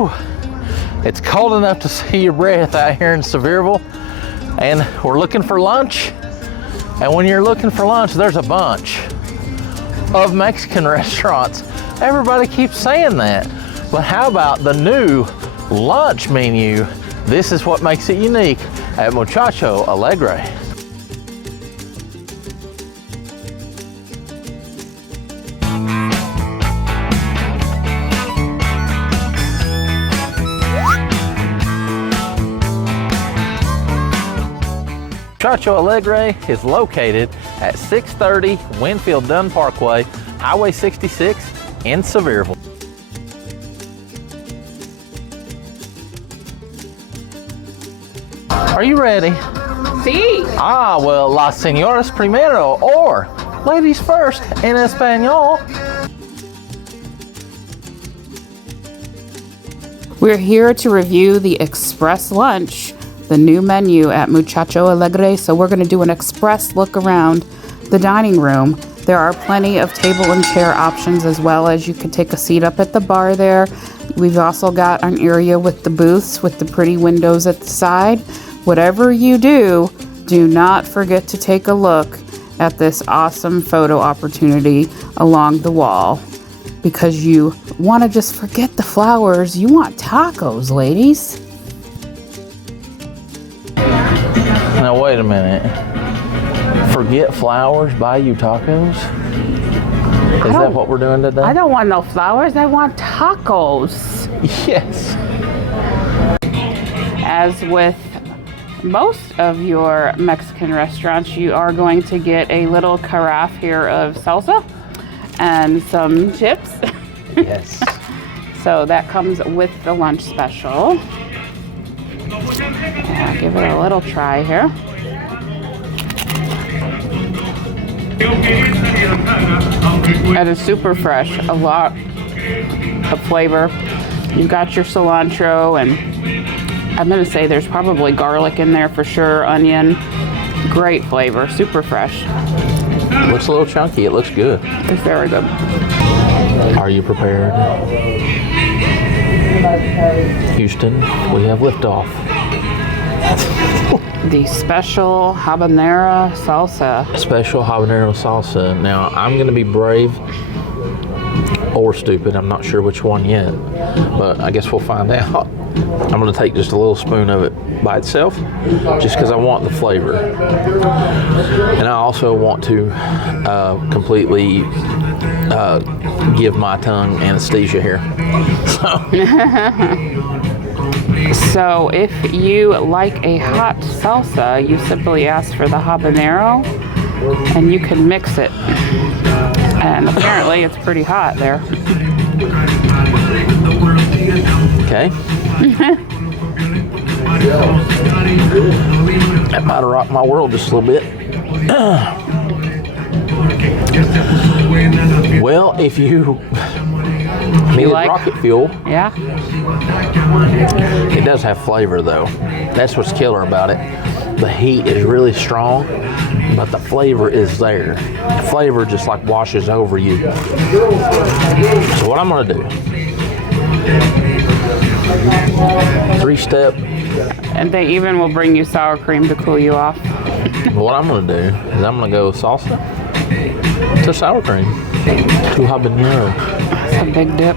Whew. It's cold enough to see your breath out here in Sevierville, and we're looking for lunch. And when you're looking for lunch, there's a bunch of Mexican restaurants. Everybody keeps saying that, but how about the new lunch menu? This is what makes it unique at Muchacho Alegre. Muchacho Alegre is located at 630 Winfield Dunn Parkway, Highway 66 in Sevierville. Are you ready? Sí. Ah, well, las señoras primero, or ladies first in Espanol. We're here to review the express lunch, the new menu at Muchacho Alegre. So we're going to do an express look around the dining room. There are plenty of table and chair options, as well as you can take a seat up at the bar there. We've also got an area with the booths with the pretty windows at the side. Whatever you do, do not forget to take a look at this awesome photo opportunity along the wall, because you want to just forget the flowers. You want tacos, ladies. Now wait a minute. Forget flowers, buy you tacos? Is that what we're doing today? I don't want no flowers. I want tacos. Yes. As with most of your Mexican restaurants, you are going to get a little carafe here of salsa and some chips. Yes. So that comes with the lunch special. I'll give it a little try here. That is super fresh, a lot of flavor. You've got your cilantro, and I'm gonna say there's probably garlic in there for sure, onion. Great flavor, super fresh. It looks a little chunky, it looks good. It's very good. Are you prepared? Houston, we have liftoff. The special habanero salsa. Special habanero salsa. Now, I'm gonna be brave or stupid. I'm not sure which one yet, but I guess we'll find out. I'm gonna take just a little spoon of it by itself, just because I want the flavor. And I also want to completely give my tongue anesthesia here. So if you like a hot salsa, you simply ask for the habanero and you can mix it. And apparently it's pretty hot there. Okay. That might have rocked my world just a little bit. Well, if you need rocket fuel, yeah, it does have flavor though. That's what's killer about it. The heat is really strong, but the flavor is there. The flavor just like washes over you. So what I'm gonna do, 3-step. and they even will bring you sour cream to cool you off. What I'm gonna do is I'm gonna go salsa to sour cream to habanero. That's a big dip.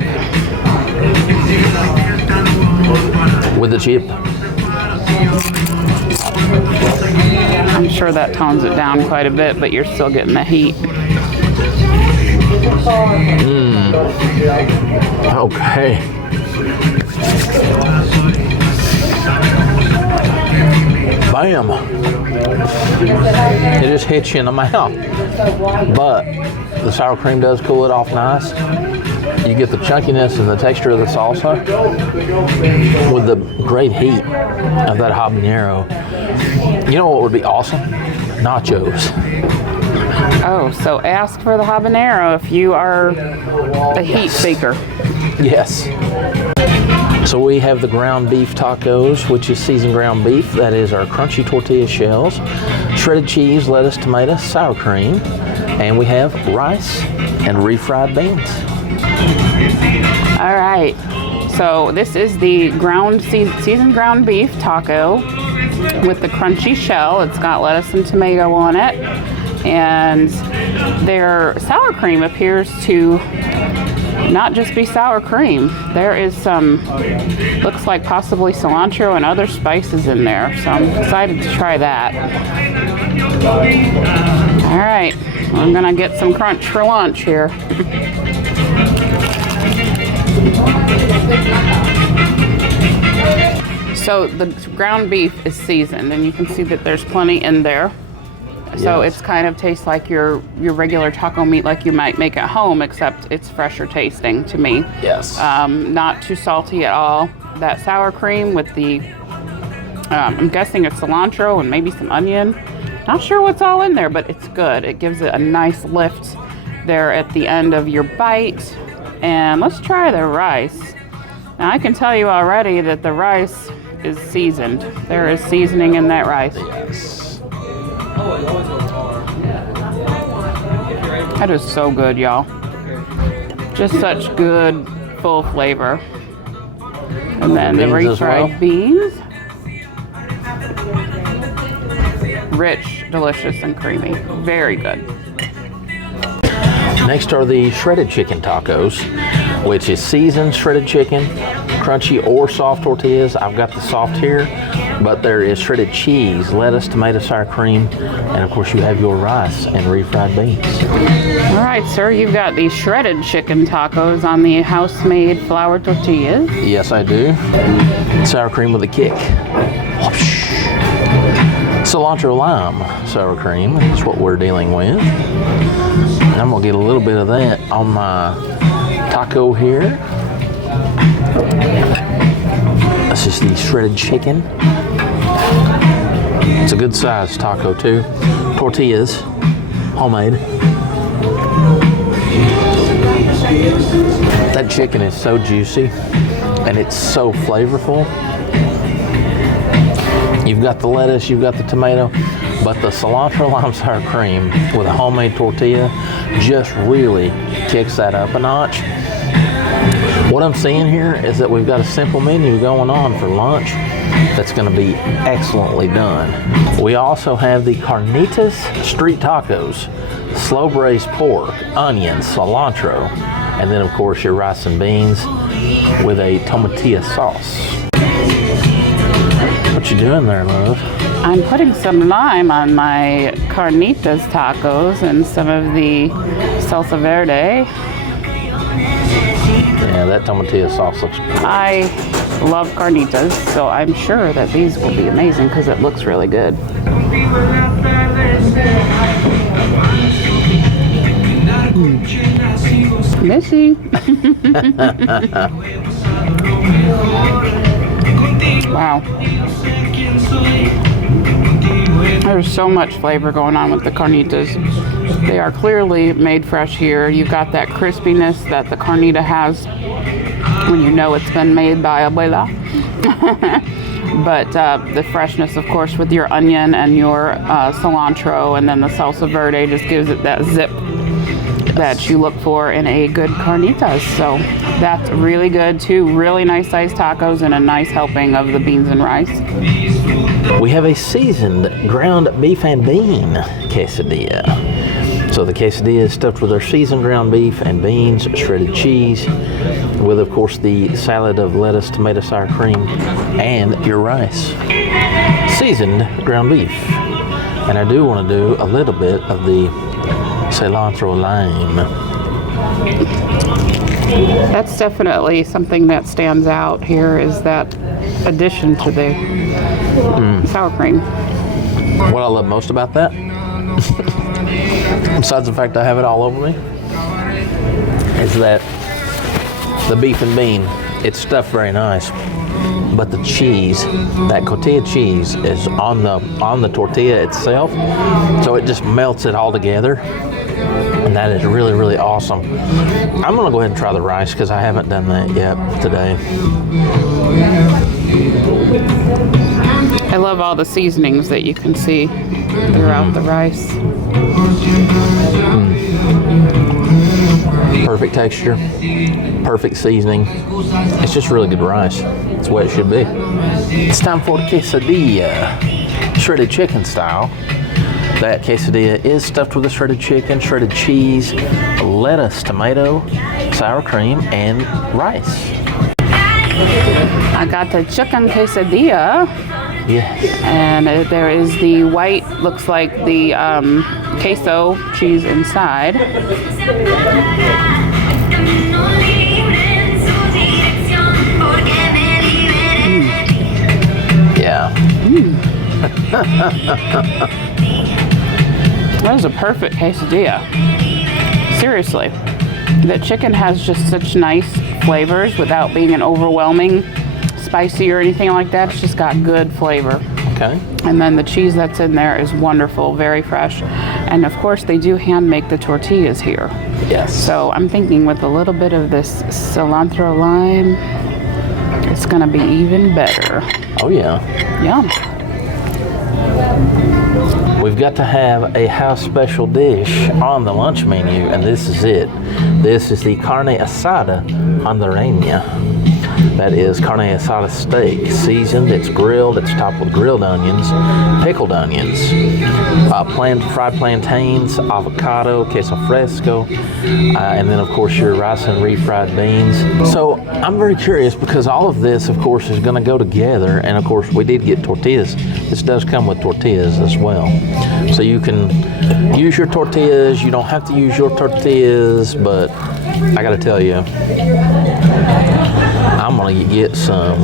With the chip. I'm sure that tones it down quite a bit, but you're still getting the heat. Okay. Bam. It just hits you in the mouth. But the sour cream does cool it off nice. You get the chunkiness and the texture of the salsa with the great heat of that habanero. You know what would be awesome? Nachos. Oh, so ask for the habanero if you are a heat seeker. Yes. So we have the ground beef tacos, which is seasoned ground beef. That is our crunchy tortilla shells, shredded cheese, lettuce, tomato, sour cream, and we have rice and refried beans. All right. So this is the seasoned ground beef taco with the crunchy shell. It's got lettuce and tomato on it. And their sour cream appears to not just be sour cream. There is some, looks like possibly cilantro and other spices in there. So I'm excited to try that. All right, I'm gonna get some crunch for lunch here. So the ground beef is seasoned, and you can see that there's plenty in there. So Yes. it's kind of tastes like your regular taco meat like you might make at home, except it's fresher tasting to me. Yes. Not too salty at all. That sour cream with the, I'm guessing it's cilantro and maybe some onion. Not sure what's all in there, but it's good. It gives it a nice lift there at the end of your bite. And let's try the rice. Now I can tell you already that the rice is seasoned. There is seasoning in that rice. Yes. That is so good, y'all. Just such good, full flavor. And then the Beans as refried well? beans. Rich, delicious, and creamy. Very good. Next are the shredded chicken tacos, which is seasoned shredded chicken, crunchy or soft tortillas. I've got the soft here, but there is shredded cheese, lettuce, tomato, sour cream, and of course you have your rice and refried beans. All right, sir, you've got the shredded chicken tacos on the house-made flour tortillas. Yes, I do. Sour cream with a kick. Whoosh. Cilantro lime sour cream is what we're dealing with. And I'm gonna get a little bit of that on my taco here. This is the shredded chicken. It's a good size taco too. Tortillas, homemade. That chicken is so juicy and it's so flavorful. You've got the lettuce, you've got the tomato, but the cilantro lime sour cream with a homemade tortilla just really kicks that up a notch. What I'm seeing here is that we've got a simple menu going on for lunch that's going to be excellently done. We also have the Carnitas street tacos, slow braised pork, onions, cilantro, and then of course your rice and beans with a tomatilla sauce. What you doing there, love? I'm putting some lime on my Carnitas tacos and some of the salsa verde. Yeah, that tomatilla sauce looks good. I love Carnitas, so I'm sure that these will be amazing because it looks really good. Missy. Wow. There's so much flavor going on with the carnitas. They are clearly made fresh here. You've got that crispiness that the carnita has when you know it's been made by abuela. But the freshness, of course, with your onion and your cilantro, and then the salsa verde just gives it that zip that you look for in a good carnitas. So that's really good too. Really nice sized tacos and a nice helping of the beans and rice. We have a seasoned ground beef and bean quesadilla. So the quesadilla is stuffed with our seasoned ground beef and beans, shredded cheese, with of course the salad of lettuce, tomato, sour cream, and your rice. Seasoned ground beef. And I do want to do a little bit of the cilantro lime. That's definitely something that stands out here, is that addition to the sour cream. What I love most about that, besides the fact I have it all over me, is that the beef and bean, it's stuffed very nice, but the cheese, that tortilla cheese, is on the tortilla itself, so it just melts it all together, and that is really, really awesome. I'm gonna go ahead and try the rice because I haven't done that yet today. I love all the seasonings that you can see throughout the rice. Perfect texture, perfect seasoning. It's just really good rice. That's the way it should be. It's time for quesadilla, shredded chicken style. That quesadilla is stuffed with a shredded chicken, shredded cheese, lettuce, tomato, sour cream, and rice. I got the chicken quesadilla. Yes. And there is the white, looks like the queso cheese inside. Yeah. That is a perfect quesadilla. Seriously. The chicken has just such nice flavors without being an overwhelming spicy or anything like that. It's just got good flavor. Okay. And then the cheese that's in there is wonderful, very fresh. And of course, they do hand make the tortillas here. Yes. So I'm thinking with a little bit of this cilantro lime, it's gonna be even better. Oh yeah. Yum. We've got to have a house special dish on the lunch menu, and this is it. This is the Carne asada hondureña. That is carne asada steak, seasoned, it's grilled, it's topped with grilled onions, pickled onions, fried plantains, avocado, queso fresco, and then of course your rice and refried beans. So I'm very curious because all of this of course is going to go together, and of course we did get tortillas. This does come with tortillas as well. So you can use your tortillas, you don't have to use your tortillas, but I got to tell you, I'm going to get some.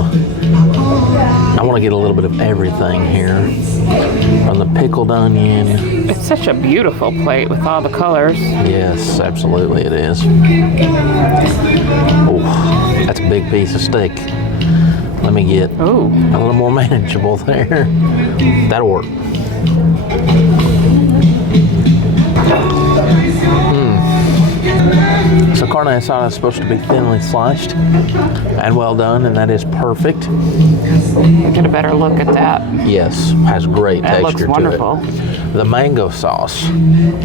I want to get a little bit of everything here. From the pickled onion. It's such a beautiful plate with all the colors. Yes, absolutely it is. Oh, that's a big piece of steak. Let me get a little more manageable there. That'll work. So carne asada is supposed to be thinly sliced and well done, and that is perfect. Get a better look at that. Yes, has great That texture looks wonderful. to it. The mango sauce.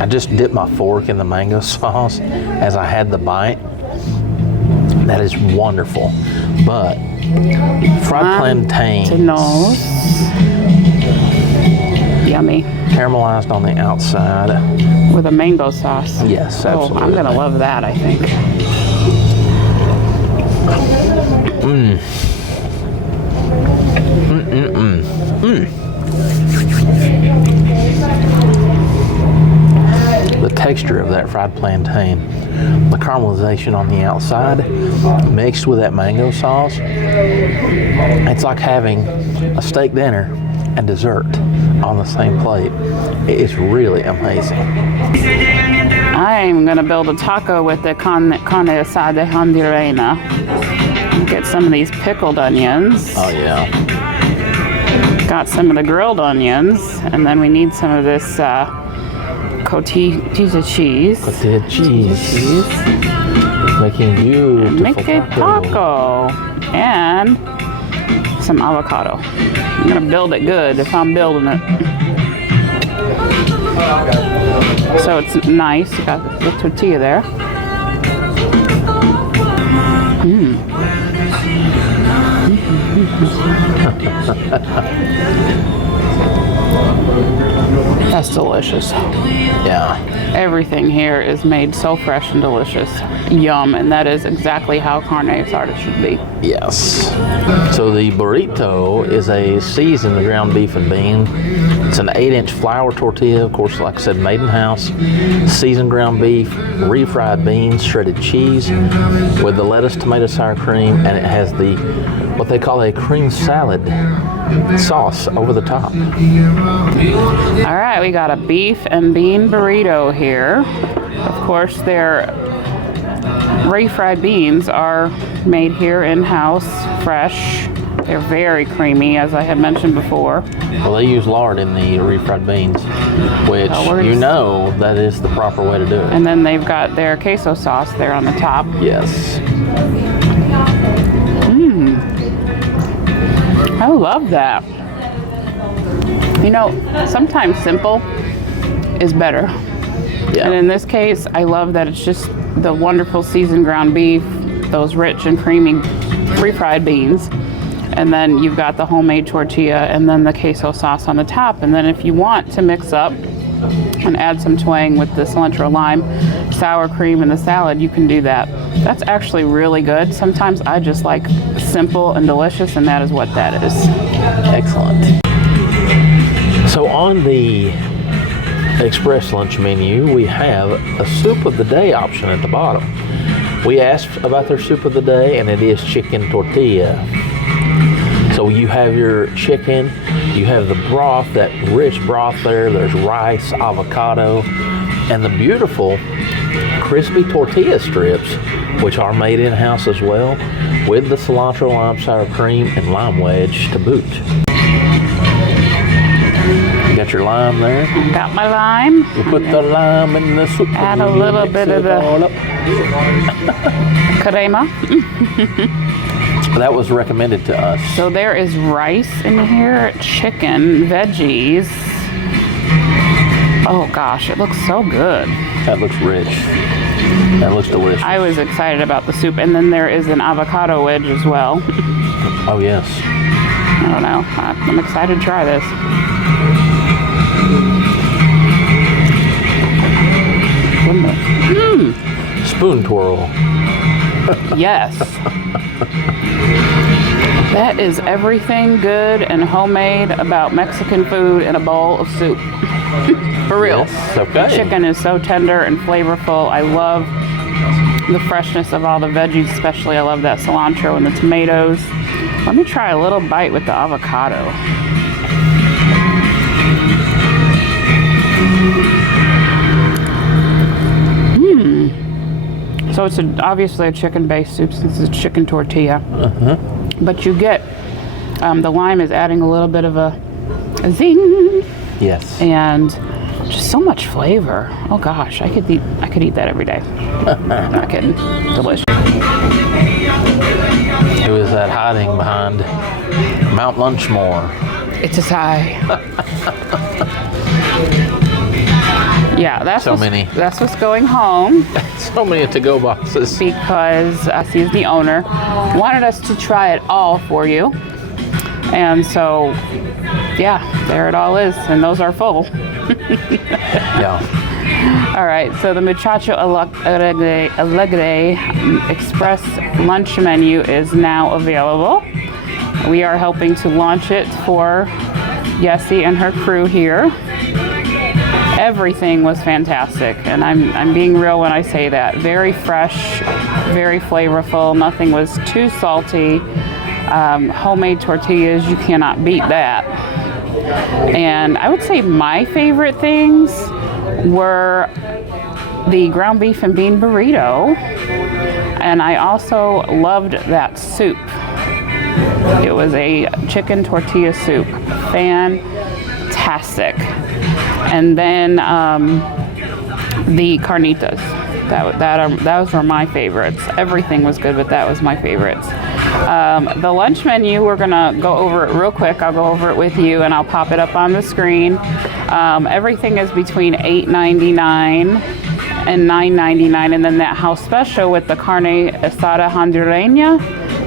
I just dipped my fork in the mango sauce as I had the bite. That is wonderful. But fried plantains. Yummy. Caramelized on the outside. With a mango sauce. Yes, absolutely. I'm going to love that, I think. The texture of that fried plantain, the caramelization on the outside, mixed with that mango sauce, it's like having a steak dinner and dessert on the same plate. It's really amazing. I'm going to build a taco with the carne asada hondureña. Get some of these pickled onions. Oh yeah. Got some of the grilled onions, and then we need some of this cotija cheese. Cotija cheese. Making beautiful Make a taco. And some avocado. I'm gonna build it good if I'm building it. So it's nice. You got the tortilla there. That's delicious. Yeah. Everything here is made so fresh and delicious. Yum, and that is exactly how carne asada should be. Yes. So the burrito is a seasoned ground beef and bean. It's an 8-inch flour tortilla, of course, like I said, made in house. Seasoned ground beef, refried beans, shredded cheese with the lettuce, tomato, sour cream, and it has the what they call a cream salad sauce over the top. All right, we got a beef and bean burrito here. Of course, their refried beans are made here in-house, fresh. They're very creamy, as I had mentioned before. Well, they use lard in the refried beans, which you know that is the proper way to do it. And then they've got their queso sauce there on the top. Yes. I love that. You know, sometimes simple is better. Yeah. And in this case, I love that it's just the wonderful seasoned ground beef, those rich and creamy refried beans, and then you've got the homemade tortilla and then the queso sauce on the top. And then if you want to mix up and add some twang with the cilantro lime, sour cream, and the salad, you can do that. That's actually really good. Sometimes I just like simple and delicious, and that is what that is. Excellent. So on the express lunch menu, we have a soup of the day option at the bottom. We asked about their soup of the day, and it is chicken tortilla. So you have your chicken, you have the broth, that rich broth there, there's rice, avocado, and the beautiful crispy tortilla strips, which are made in-house as well, with the cilantro, lime, sour cream, and lime wedge to boot. You got your lime there? Got my lime. You put the lime in the soup. Add a little bit of the crema. That was recommended to us. So there is rice in here, chicken, veggies. Oh gosh, it looks so good. That looks rich. That looks delicious. I was excited about the soup. And then there is an avocado wedge as well. Oh yes. I don't know. I'm excited to try this. Spoon twirl. Yes. That is everything good and homemade about Mexican food in a bowl of soup. For real. Yes, okay. The chicken is so tender and flavorful. I love the freshness of all the veggies, especially I love that cilantro and the tomatoes. Let me try a little bite with the avocado. So it's obviously a chicken-based soup since it's chicken tortilla. But you get, the lime is adding a little bit of a zing. Yes. And just so much flavor. Oh gosh, I could eat that every day. Not kidding. Delicious. Who is that hiding behind Mount Lunchmore? It's a sigh. Yeah, that's what's going home. So many to-go boxes. Because Yessi is the owner, wanted us to try it all for you. And so, yeah, there it all is. And those are full. Yeah. All right, so the Muchacho Alegre Express lunch menu is now available. We are helping to launch it for Yessi and her crew here. Everything was fantastic, and I'm being real when I say that. Very fresh, very flavorful. Nothing was too salty. Homemade tortillas, you cannot beat that. And I would say my favorite things were the ground beef and bean burrito, and I also loved that soup. It was a chicken tortilla soup. Fantastic. And then the Carnitas. Those were my favorites. Everything was good, but that was my favorites. The lunch menu, we're gonna go over it real quick. I'll go over it with you and I'll pop it up on the screen. Everything is between $8.99 and $9.99, and then that house special with the Carne asada hondureña,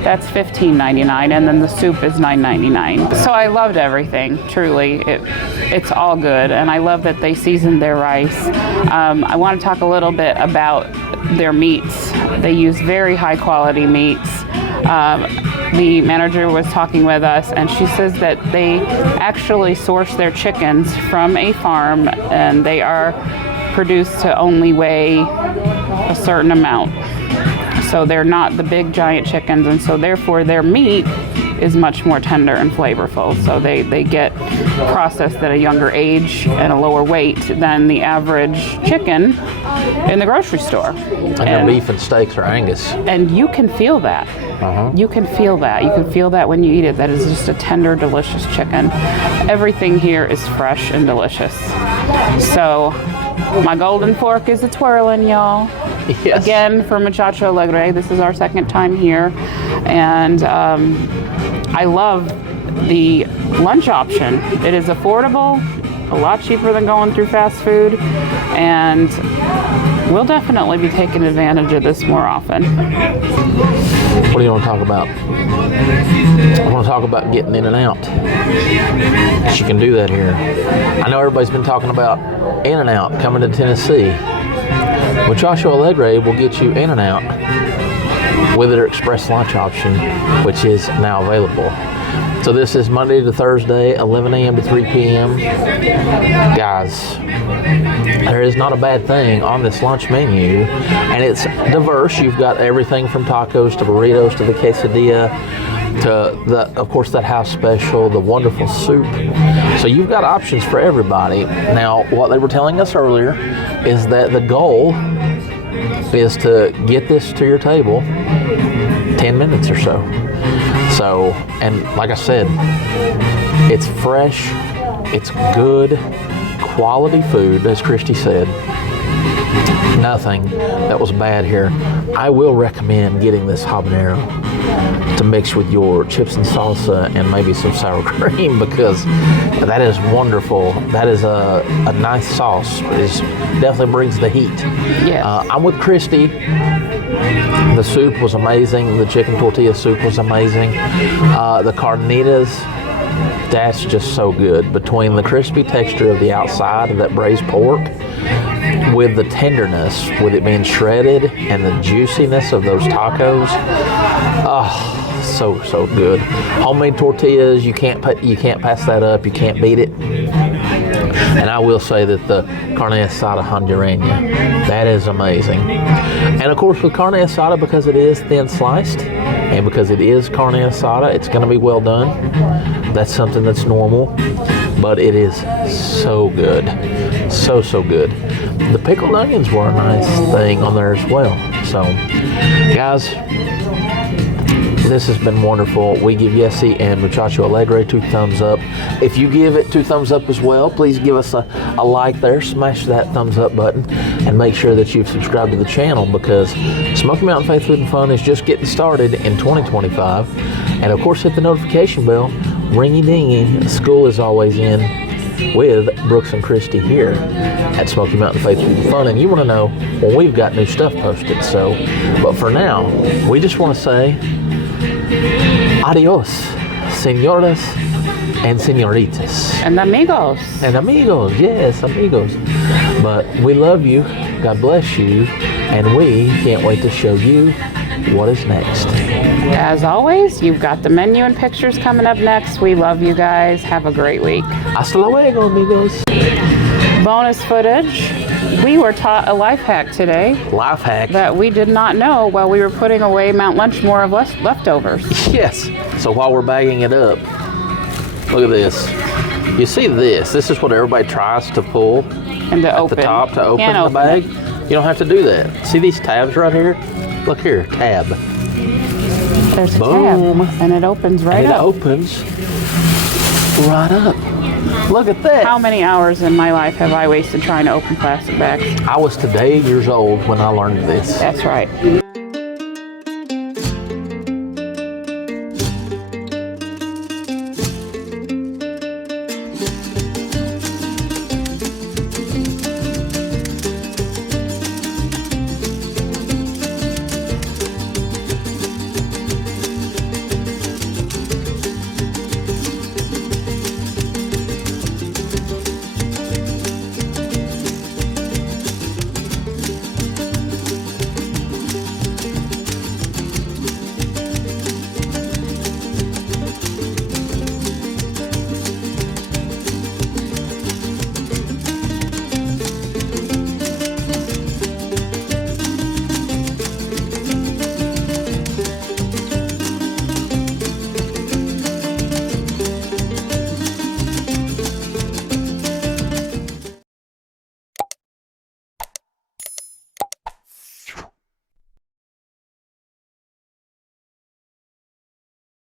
that's $15.99, and then the soup is $9.99. So I loved everything, truly. It's all good, and I love that they seasoned their rice. I want to talk a little bit about their meats. They use very high quality meats. The manager was talking with us, and she says that they actually source their chickens from a farm, and they are produced to only weigh a certain amount. So they're not the big giant chickens, and so therefore their meat is much more tender and flavorful. So they get processed at a younger age and a lower weight than the average chicken in the grocery store. And their beef and steaks are Angus. And you can feel that. You can feel that. You can feel that when you eat it. That is just a tender, delicious chicken. Everything here is fresh and delicious. So my golden fork is a twirling, y'all. Yes. Again, for Muchacho Alegre. This is our second time here. And I love the lunch option. It is affordable. a lot cheaper than going through fast food, and we'll definitely be taking advantage of this more often. What do you want to talk about? I want to talk about getting in and out. You can do that here. I know everybody's been talking about In and Out coming to Tennessee. Muchacho Alegre will get you in and out with their express lunch option, which is now available. So this is Monday to Thursday, 11 a.m. to 3 p.m. Guys, there is not a bad thing on this lunch menu, and it's diverse. You've got everything from tacos to burritos to the quesadilla to of course, that house special, the wonderful soup. So you've got options for everybody. Now, what they were telling us earlier is that the goal is to get this to your table 10 minutes or so. So, and like I said, it's fresh, it's good, quality food, as Christy said. Nothing that was bad here. I will recommend getting this habanero to mix with your chips and salsa and maybe some sour cream, because that is wonderful. That is a nice sauce. It definitely brings the heat. Yeah. I'm with Christy. The soup was amazing. The chicken tortilla soup was amazing. The Carnitas, that's just so good. Between the crispy texture of the outside of that braised pork with the tenderness, with it being shredded, and the juiciness of those tacos, oh, so good. Homemade tortillas, you can't pass that up. You can't beat it. And I will say that the carne asada hondureña, that is amazing. And of course, with carne asada, because it is thin sliced and because it is carne asada, it's going to be well done. That's something that's normal, but it is so good. So good. The pickled onions were a nice thing on there as well. So, guys, this has been wonderful. We give Yessi and Muchacho Alegre 2 thumbs up. If you give it 2 thumbs up as well, please give us a like there. Smash that thumbs up button and make sure that you've subscribed to the channel, because Smoky Mountain Faith Food and Fun is just getting started in 2025. And of course, hit the notification bell. Ringy dingy. School is always in with Brooks and Christy here at Smoky Mountain Faith Food and Fun. And you want to know when we've got new stuff posted. So, but for now, we just want to say adios, señoras and señoritas. And amigos. And amigos, yes, amigos. But we love you, God bless you, and we can't wait to show you what is next. As always, you've got the menu and pictures coming up next. We love you guys. Have a great week. Hasta luego, amigos. Bonus footage. We were taught a life hack today. Life hack. That we did not know while we were putting away Mount Lunchmore of leftovers. Yes. So while we're bagging it up, look at this. You see this? This is what everybody tries to pull And to at open. the top to open Can't the open bag. it. You don't have to do that. See these tabs right here? Look here, tab. There's a Boom. tab, and it opens right And it up. opens right up. Look at that. How many hours in my life have I wasted trying to open plastic bags? I was today years old when I learned this. That's right.